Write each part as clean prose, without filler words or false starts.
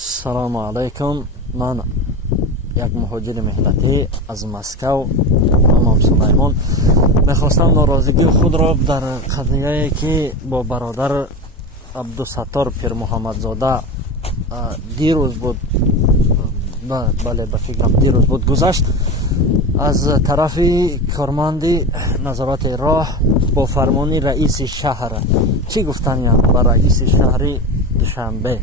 سلام علیکم. من یک مهاجر مهلتی از مسکو نامم سلیمان. میخواستم ناراضگی خود را در قضیه که با برادر عبدالستار پیر محمدزاده دیروز بود، بله به فکرم دیروز بود، گذشت از طرف کارمندی نظارت راه با فرمانی رئیس شهر. چی گفتن با رئیس شهری دوشنبه؟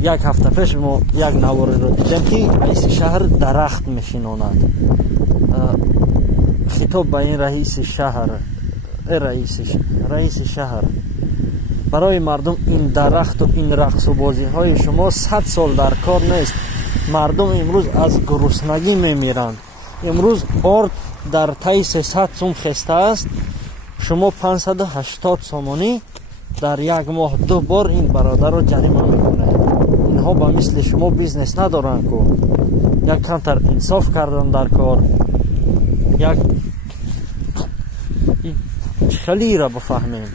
یک هفته پیش ما یک نواری رو دیدیم که رئیس شهر درخت میشیناند. خطاب به این رئیس شهر، رئیس شهر، برای مردم این درخت و این رقص و بازی های شما 100 سال در کار نیست. مردم امروز از گرسنگی میمیرند. امروز آرد در طی 300 سوم خسته است. شما 580 سومانی در یک ماه 2 بار این برادر رو جریمه میکنه. اینها با مثل شما بیزنس ندارن که یک کمتر انصاف کردن در کار، یک خلی را بفهمیم.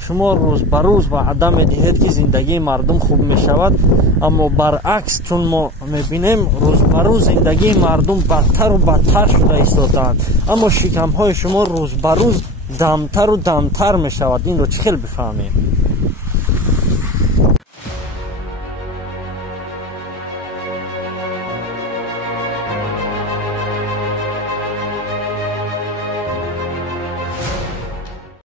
شما روز به روز با عدم دیدید که زندگی مردم خوب می شود، اما برعکس چون ما میبینیم روز به روز زندگی مردم بدتر و بدتر شده ایستادند، اما شکم های شما روز به روز دمتر و دمتر می شود. این رو چه خیلی بفهمیم.